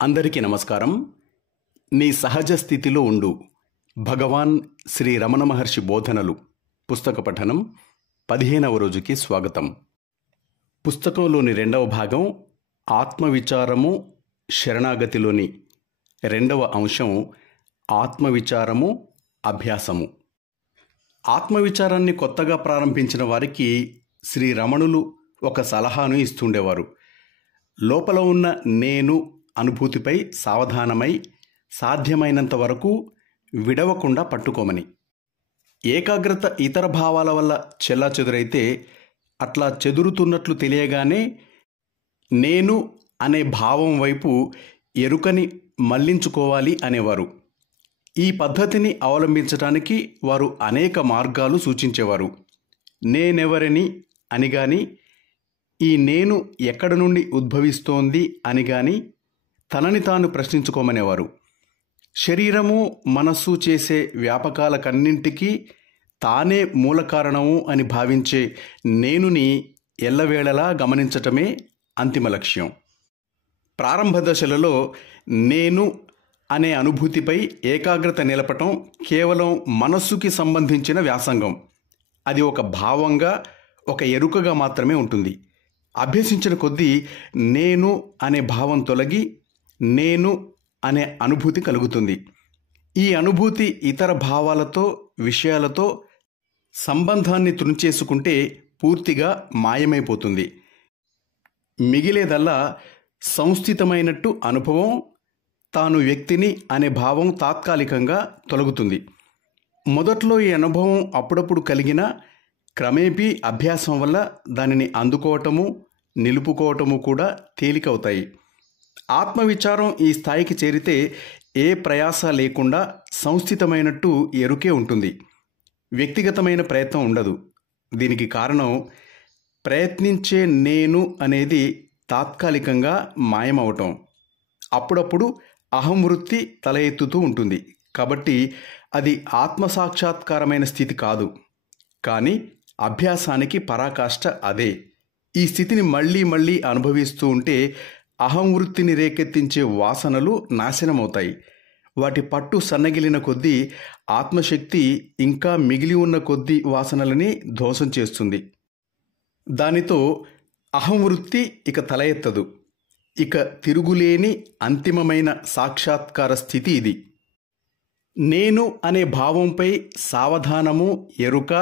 అందరికీ నమస్కారం. నీ సహజ స్థితిలో ఉండు. భగవాన్ శ్రీ రమణ మహర్షి బోధనలు పుస్తక పఠనం 15వ రోజుకి స్వాగతం. పుస్తకంలోని 2వ భాగం ఆత్మవిచారము శరణాగతిలోని 2వ అంశం ఆత్మవిచారము అభ్యాసము. ఆత్మవిచారాన్ని కొత్తగా ప్రారంభించిన వారికి శ్రీ రమణులు ఒక సలహాను ఇస్తుండేవారు. లోపల ఉన్న నేను అనుభూతిపై సావధానమై సాధ్యమైనంత వరకు విడవకుండా పట్టుకోమని. ఏకాగ్రత ఇతర భావాల వల్ల చెల్లాచెదురైతే అట్లా చెదురుతున్నట్లు తెలియగానే నేను అనే భావం వైపు ఎరుకని మళ్లించుకోవాలి అనేవారు. ఈ పద్ధతిని అవలంబించటానికి వారు అనేక మార్గాలు సూచించేవారు. నేనెవరిని అని గాని, ఈ నేను ఎక్కడి నుండి ఉద్భవిస్తోంది అని గాని తనని తాను ప్రశ్నించుకోమనేవారు. శరీరము మనస్సు చేసే వ్యాపకాలకన్నింటికీ తానే మూల కారణము అని భావించే నేనుని ఎల్లవేళలా గమనించటమే అంతిమ లక్ష్యం. ప్రారంభ దశలలో నేను అనే అనుభూతిపై ఏకాగ్రత నిలపటం కేవలం మనస్సుకి సంబంధించిన వ్యాసంగం. అది ఒక భావంగా, ఒక ఎరుకగా మాత్రమే ఉంటుంది. అభ్యసించిన కొద్దీ నేను అనే భావం తొలగి నేను అనే అనుభూతి కలుగుతుంది. ఈ అనుభూతి ఇతర భావాలతో, విషయాలతో సంబంధాన్ని తుంచేసుకుంటే పూర్తిగా మాయమైపోతుంది. మిగిలేదల్లా సంస్థితమైనట్టు అనుభవం, తాను వ్యక్తిని అనే భావం తాత్కాలికంగా తొలగుతుంది. మొదట్లో ఈ అనుభవం అప్పుడప్పుడు కలిగినా క్రమేపీ అభ్యాసం వల్ల దానిని అందుకోవటము, నిలుపుకోవటము కూడా తేలికవుతాయి. ఆత్మవిచారం ఈ స్థాయికి చేరితే ఏ ప్రయాస లేకుండా సంస్థితమైనట్టు ఎరుకే ఉంటుంది. వ్యక్తిగతమైన ప్రయత్నం ఉండదు. దీనికి కారణం ప్రయత్నించే నేను అనేది తాత్కాలికంగా మాయమవటం. అప్పుడప్పుడు అహం వృత్తి తల ఎత్తుతూ ఉంటుంది. కాబట్టి అది ఆత్మసాక్షాత్కారమైన స్థితి కాదు. కానీ అభ్యాసానికి పరాకాష్ఠ అదే. ఈ స్థితిని మళ్ళీ మళ్ళీ అనుభవిస్తూ ఉంటే అహం వృత్తిని రేకెత్తించే వాసనలు నాశనమవుతాయి. వాటి పట్టు సన్నగిలిన కొద్దీ ఆత్మశక్తి ఇంకా మిగిలి ఉన్న కొద్దీ వాసనలని ధ్వంసం చేస్తుంది. దానితో అహం వృత్తి ఇక తల ఎత్తదు. ఇక తిరుగులేని అంతిమమైన సాక్షాత్కార స్థితి ఇది. నేను అనే భావంపై సావధానము, ఎరుక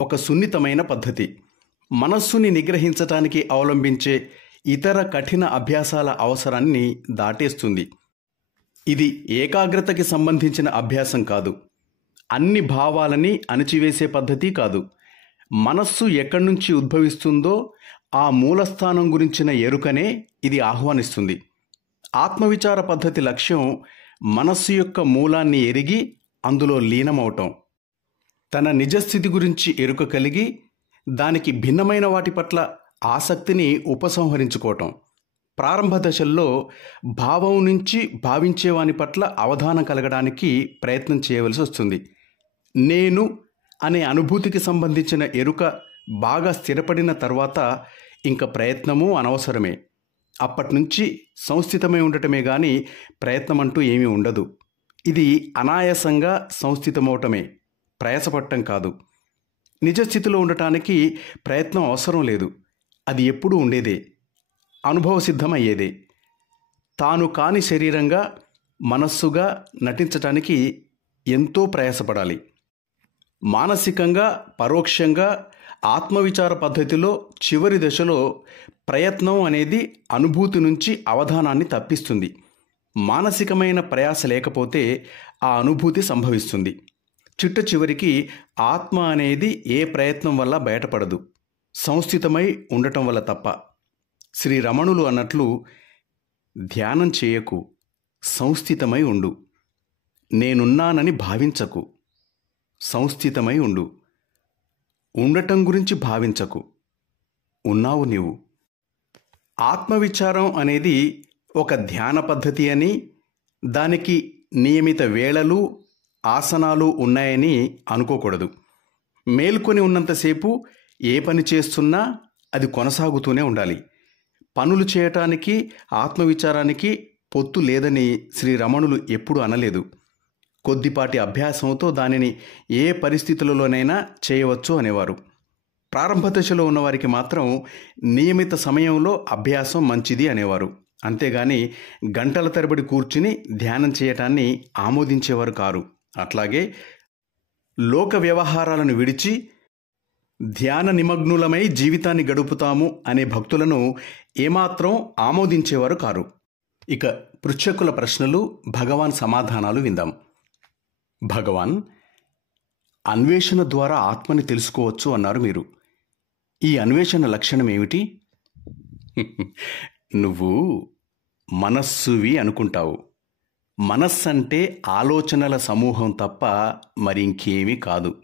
ఒక సున్నితమైన పద్ధతి. మనస్సుని నిగ్రహించటానికి అవలంబించే ఇతర కఠిన అభ్యాసాల అవసరాన్ని దాటేస్తుంది. ఇది ఏకాగ్రతకి సంబంధించిన అభ్యాసం కాదు. అన్ని భావాలని అణిచివేసే పద్ధతి కాదు. మనస్సు ఎక్కడి నుంచి ఉద్భవిస్తుందో ఆ మూలస్థానం గురించిన ఎరుకనే ఇది ఆహ్వానిస్తుంది. ఆత్మవిచార పద్ధతి లక్ష్యం మనస్సు యొక్క మూలాన్ని ఎరిగి అందులో లీనమవటం. తన నిజస్థితి గురించి ఎరుక కలిగి దానికి భిన్నమైన వాటి పట్ల ఆసక్తిని ఉపసంహరించుకోవటం. ప్రారంభ దశల్లో భావం నుంచి భావించేవాని పట్ల అవధానం కలగడానికి ప్రయత్నం చేయవలసి వస్తుంది. నేను అనే అనుభూతికి సంబంధించిన ఎరుక బాగా స్థిరపడిన తర్వాత ఇంక ప్రయత్నము అనవసరమే. అప్పటినుంచి సంస్థితమై ఉండటమే కానీ ప్రయత్నం అంటూ ఏమీ ఉండదు. ఇది అనాయాసంగా సంస్థితమవటమే, ప్రయాసపడటం కాదు. నిజస్థితిలో ఉండటానికి ప్రయత్నం అవసరం లేదు. అది ఎప్పుడూ ఉండేదే, అనుభవసిద్ధం అయ్యేదే. తాను కాని శరీరంగా, మనస్సుగా నటించటానికి ఎంతో ప్రయాసపడాలి. మానసికంగా, పరోక్షంగా ఆత్మవిచార పద్ధతిలో చివరి దశలో ప్రయత్నం అనేది అనుభూతి నుంచి అవధానాన్ని తప్పిస్తుంది. మానసికమైన ప్రయాస లేకపోతే ఆ అనుభూతి సంభవిస్తుంది. చిట్ట చివరికి ఆత్మ అనేది ఏ ప్రయత్నం వల్ల బయటపడదు, సంస్థితమై ఉండటం వల్ల తప్ప. శ్రీ రమణులు అన్నట్లు, ధ్యానం చేయకు, సంస్థితమై ఉండు. నేనున్నానని భావించకు, సంస్థితమై ఉండు. ఉండటం గురించి భావించకు, ఉన్నావు నీవు. ఆత్మవిచారం అనేది ఒక ధ్యాన పద్ధతి అని, దానికి నియమిత వేళలు, ఆసనాలు ఉన్నాయని అనుకోకూడదు. మేల్కొని ఉన్నంతసేపు ఏ పని చేస్తున్నా అది కొనసాగుతూనే ఉండాలి. పనులు చేయటానికి, ఆత్మవిచారానికి పొత్తు లేదని శ్రీరమణులు ఎప్పుడూ అనలేదు. కొద్దిపాటి అభ్యాసంతో దానిని ఏ పరిస్థితులలోనైనా చేయవచ్చు అనేవారు. ప్రారంభ దశలో ఉన్నవారికి మాత్రం నియమిత సమయంలో అభ్యాసం మంచిది అనేవారు. అంతేగాని గంటల తరబడి కూర్చుని ధ్యానం చేయటాన్ని ఆమోదించేవారు కారు. అట్లాగే లోక వ్యవహారాలను విడిచి ధ్యాన నిమగ్నులమై జీవితాన్ని గడుపుతాము అనే భక్తులను ఏమాత్రం ఆమోదించేవారు కారు. ఇక పృచ్ఛకుల ప్రశ్నలు, భగవాన్ సమాధానాలు విందాం. భగవాన్, అన్వేషణ ద్వారా ఆత్మని తెలుసుకోవచ్చు అన్నారు మీరు. ఈ అన్వేషణ లక్షణం ఏమిటి? నువ్వు మనస్సువి అనుకుంటావు. మనస్సంటే ఆలోచనల సమూహం తప్ప మరి ఇంకేమీ కాదు.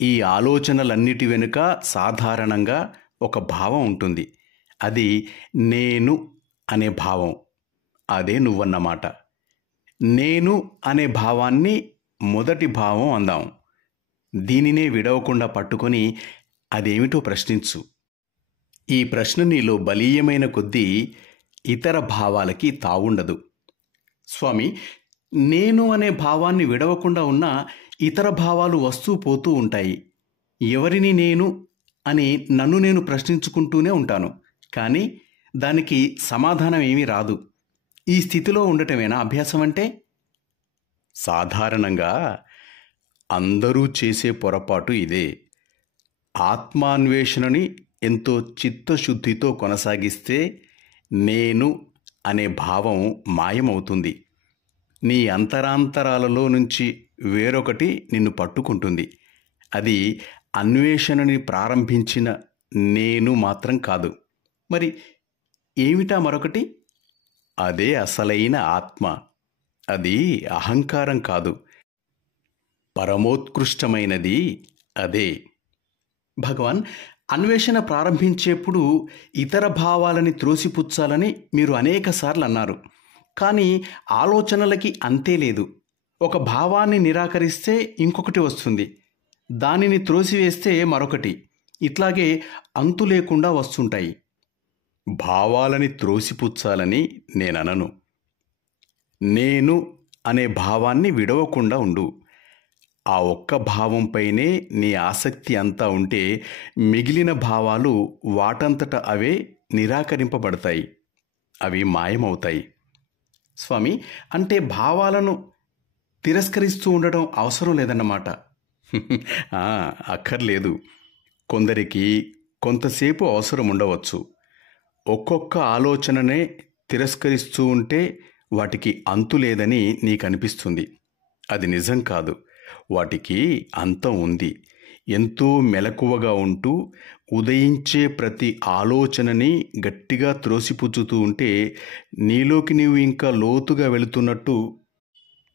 ఈ ఆలోచనలన్నిటి వెనుక సాధారణంగా ఒక భావం ఉంటుంది. అది నేను అనే భావం. అదే నువ్వన్నమాట. నేను అనే భావాన్ని మొదటి భావం అందాం. దీనినే విడవకుండా పట్టుకొని అదేమిటో ప్రశ్నించు. ఈ ప్రశ్న నీలో బలీయమైన కొద్దీ ఇతర భావాలకి తావుండదు. స్వామి, నేను అనే భావాన్ని విడవకుండా ఉన్న ఇతర భావాలు వస్తూ పోతూ ఉంటాయి. ఎవరిని నేను అని నన్ను నేను ప్రశ్నించుకుంటూనే ఉంటాను. కానీ దానికి సమాధానం ఏమీ రాదు. ఈ స్థితిలో ఉండటమేనా అభ్యాసం అంటే? సాధారణంగా అందరూ చేసే పొరపాటు ఇదే. ఆత్మాన్వేషణని ఎంతో చిత్తశుద్ధితో కొనసాగిస్తే నేను అనే భావం మాయమవుతుంది. నీ అంతరాంతరాలలో నుంచి వేరొకటి నిన్ను పట్టుకుంటుంది. అది అన్వేషణని ప్రారంభించిన నేను మాత్రం కాదు. మరి ఏమిటా మరొకటి? అదే అసలైన ఆత్మ. అది అహంకారం కాదు. పరమోత్కృష్టమైనది అదే. భగవాన్, అన్వేషణ ప్రారంభించేప్పుడు ఇతర భావాలని త్రోసిపుచ్చాలని మీరు అనేకసార్లు అన్నారు. కానీ ఆలోచనలకి అంతే లేదు. ఒక భావాన్ని నిరాకరిస్తే ఇంకొకటి వస్తుంది. దానిని త్రోసివేస్తే మరొకటి. ఇట్లాగే అంతు లేకుండా వస్తుంటాయి. భావాలని త్రోసిపుచ్చాలని నేననను. నేను అనే భావాన్ని విడవకుండా ఉండు. ఆ ఒక్క భావంపైనే నీ ఆసక్తి అంతా ఉంటే మిగిలిన భావాలు వాటంతట అవే నిరాకరింపబడతాయి. అవి మాయమవుతాయి. స్వామి, అంటే భావాలను తిరస్కరిస్తూ ఉండడం అవసరం లేదన్నమాట. అక్కర్లేదు. కొందరికి కొంతసేపు అవసరం ఉండవచ్చు. ఒక్కొక్క ఆలోచననే తిరస్కరిస్తూ ఉంటే వాటికి అంతు లేదని నీకు అనిపిస్తుంది. అది నిజం కాదు. వాటికి అంతం ఉంది. ఎంతో మెలకువగా ఉంటూ ఉదయించే ప్రతి ఆలోచనని గట్టిగా త్రోసిపుచ్చుతూ ఉంటే నీలోకి నీవు ఇంకా లోతుగా వెళుతున్నట్టు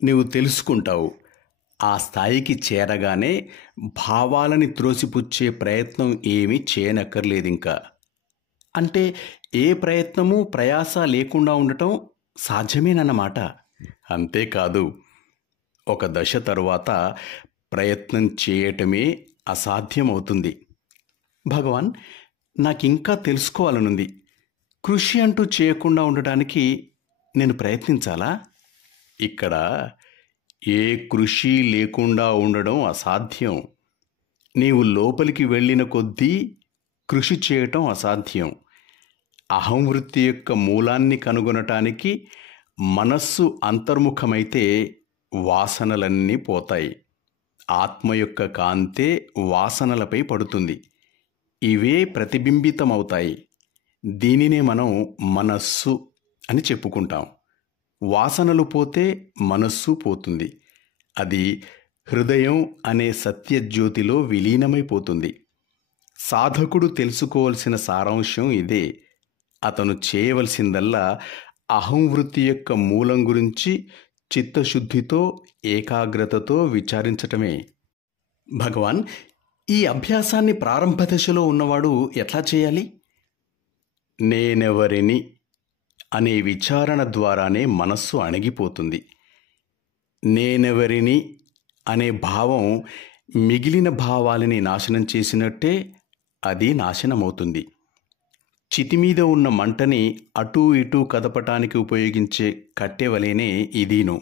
నీవు తెలుసుకుంటావు. ఆ స్థాయికి చేరగానే భావాలని త్రోసిపుచ్చే ప్రయత్నం ఏమీ చేయనక్కర్లేదింకా. అంటే ఏ ప్రయత్నము ప్రయాస లేకుండా ఉండటం సాధ్యమేనన్నమాట. అంతేకాదు, ఒక దశ తరువాత ప్రయత్నం చేయటమే అసాధ్యమవుతుంది. భగవాన్, నాకింకా తెలుసుకోవాలనుంది. కృషి అంటూ చేయకుండా ఉండటానికి నేను ప్రయత్నించాలా? ఇక్కడ ఏ కృషి లేకుండా ఉండడం అసాధ్యం. నీవు లోపలికి వెళ్ళిన కొద్దీ కృషి చేయటం అసాధ్యం. అహంవృత్తి యొక్క మూలాన్ని కనుగొనటానికి మనస్సు అంతర్ముఖమైతే వాసనలన్నీ పోతాయి. ఆత్మ యొక్క కాంతే వాసనలపై పడుతుంది. ఇవే ప్రతిబింబితమవుతాయి. దీనినే మనం మనస్సు అని చెప్పుకుంటాం. వాసనలు పోతే మనస్సు పోతుంది. అది హృదయం అనే సత్యజ్యోతిలో విలీనమైపోతుంది. సాధకుడు తెలుసుకోవలసిన సారాంశం ఇదే. అతను చేయవలసిందల్లా అహంవృత్తి యొక్క మూలం గురించి చిత్తశుద్ధితో, ఏకాగ్రతతో విచారించటమే. భగవాన్, ఈ అభ్యాసాన్ని ప్రారంభ దశలో ఉన్నవాడు ఎట్లా చేయాలి? నేనెవరిని అనే విచారణ ద్వారానే మనస్సు అణగిపోతుంది. నేనెవరిని అనే భావం మిగిలిన భావాలని నాశనం చేసినట్టే అది నాశనమవుతుంది. చితిమీద ఉన్న మంటని అటూ ఇటూ కదపటానికి ఉపయోగించే కట్టెవలేనే ఇదీను.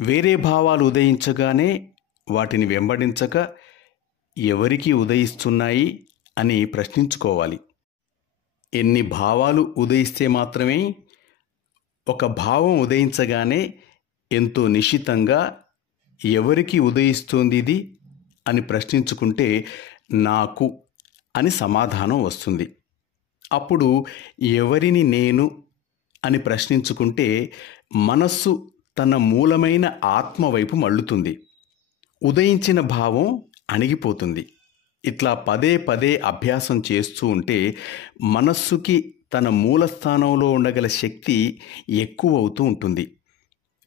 వేరే భావాలు ఉదయించగానే వాటిని వెంబడించక ఎవరికి ఉదయిస్తున్నాయి అని ప్రశ్నించుకోవాలి. ఎన్ని భావాలు ఉదయిస్తే మాత్రమే? ఒక భావం ఉదయించగానే ఎంతో నిశితంగా ఎవరికి ఉదయిస్తోంది ఇది అని ప్రశ్నించుకుంటే నాకు అని సమాధానం వస్తుంది. అప్పుడు ఎవరిని నేను అని ప్రశ్నించుకుంటే మనస్సు తన మూలమైన ఆత్మ వైపు మళ్ళుతుంది. ఉదయించిన భావం అణిగిపోతుంది. ఇట్లా పదే పదే అభ్యాసం చేస్తూ ఉంటే మనస్సుకి తన మూలస్థానంలో ఉండగల శక్తి ఎక్కువ అవుతూ ఉంటుంది.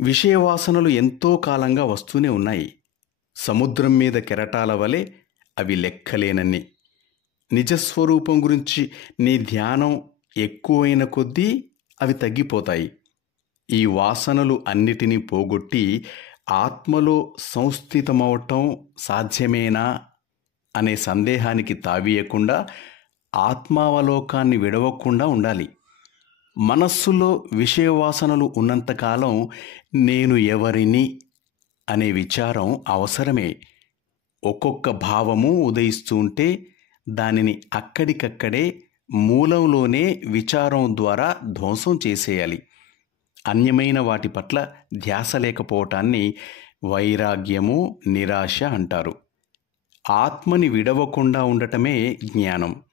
విషయవాసనలు ఎంతో కాలంగా వస్తూనే ఉన్నాయి. సముద్రం మీద కెరటాల వలె అవి లెక్కలేనన్ని. నిజస్వరూపం గురించి నీ ధ్యానం ఎక్కువైన కొద్దీ అవి తగ్గిపోతాయి. ఈ వాసనలు అన్నిటినీ పోగొట్టి ఆత్మలో సంస్థితమవటం సాధ్యమేనా అనే సందేహానికి తావీయకుండా ఆత్మావలోకాన్ని విడవకుండా ఉండాలి. మనస్సులో విషయవాసనలు ఉన్నంతకాలం నేను ఎవరిని అనే విచారం అవసరమే. ఒక్కొక్క భావము ఉదయిస్తూ ఉంటే దానిని అక్కడికక్కడే మూలంలోనే విచారం ద్వారా ధ్వంసం చేసేయాలి. అన్యమైన వాటి పట్ల ధ్యాస లేకపోవటాన్ని వైరాగ్యము, నిరాశ అంటారు. ఆత్మని విడవకుండా ఉండటమే జ్ఞానం.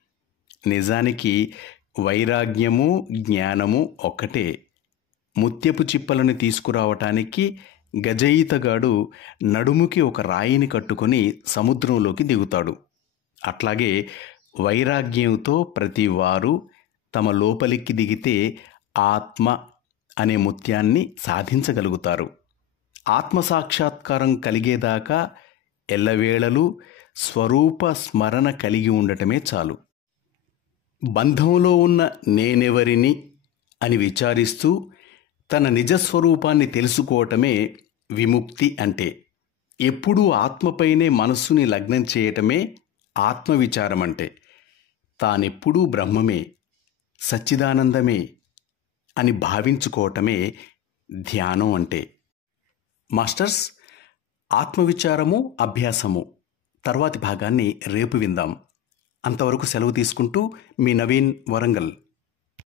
నిజానికి వైరాగ్యము, జ్ఞానము ఒక్కటే. ముత్యపు చిప్పలను తీసుకురావటానికి గజయితగాడు నడుముకి ఒక రాయిని కట్టుకొని సముద్రంలోకి దిగుతాడు. అట్లాగే వైరాగ్యంతో ప్రతి వారు తమ లోపలికి దిగితే ఆత్మ అనే ముత్యాన్ని సాధించగలుగుతారు. ఆత్మసాక్షాత్కారం కలిగేదాకా ఎల్లవేళలు స్వరూప స్మరణ కలిగి ఉండటమే చాలు. బంధంలో ఉన్న నేనెవరిని అని విచారిస్తూ తన నిజస్వరూపాన్ని తెలుసుకోవటమే విముక్తి అంటే. ఎప్పుడూ ఆత్మపైనే మనస్సుని లగ్నం చేయటమే ఆత్మవిచారం అంటే. తానెప్పుడూ బ్రహ్మమే, సచ్చిదానందమే అని భావించుకోవటమే ధ్యానం అంటే. మాస్టర్స్, ఆత్మవిచారము, అభ్యాసము తర్వాతి భాగాన్ని రేపు విందాం. అంతవరకు సెలవు తీసుకుంటూ మీ నవీన్, వరంగల్.